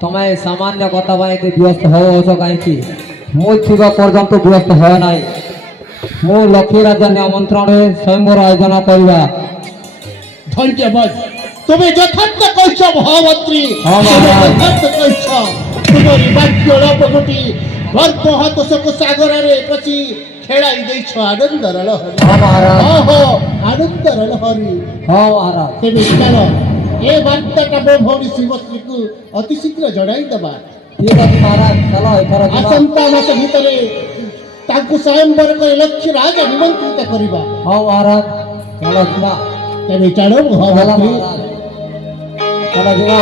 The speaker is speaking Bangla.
তুমি সামান্য কথা বাড়িতে ব্যস্ত হওছ কাইকি মু থিবা পর্যন্ত ব্যস্ত হয় নাই মু লক্ষ্মী রাজা নিমন্ত্রণে স্বয়ংবর আয়োজন করিবা। ধন্যবাদ। তুমি যথার্থ কইছ মহামন্ত্রী, হ্যাঁ, তুমি মহারাজ। যথার্থ কইছ। তোমার বাক্য রূপটি মহাতোষক সাগরে পচি খেলাই ଦେଇଛ ଆନନ୍ଦର ଲହରୀ। ହଁ ମହାରାଜ। ଓହୋ ଆନନ୍ଦର ଲହରୀ। ହଁ ମହାରାଜ। ତେବେ ଚାଲ ଏ ବାର୍ତ୍ତାଟା ମୋ ଭଉଣୀ ଶିବଶ୍ରୀକୁ ଅତି ଶୀଘ୍ର ଜଣାଇ ଦେବା। ঠিক আছে মহারাজ, চলো এଥର ଯିବା। ଆସନ୍ତା ମାସ ଭିତରେ ତାଙ୍କୁ ସ୍ୱୟଂବର କରି ଲକ୍ଷ୍ମୀ ରାଜ ନିମନ୍ତ୍ରିତ କରିବା। ହଁ ମହାରାଜ, চলো ଯିବା। ତେବେ ଚାଲ চলো ମହାମନ୍ତ୍ରୀ। ମହାରାଜ, চলো ଯିବା।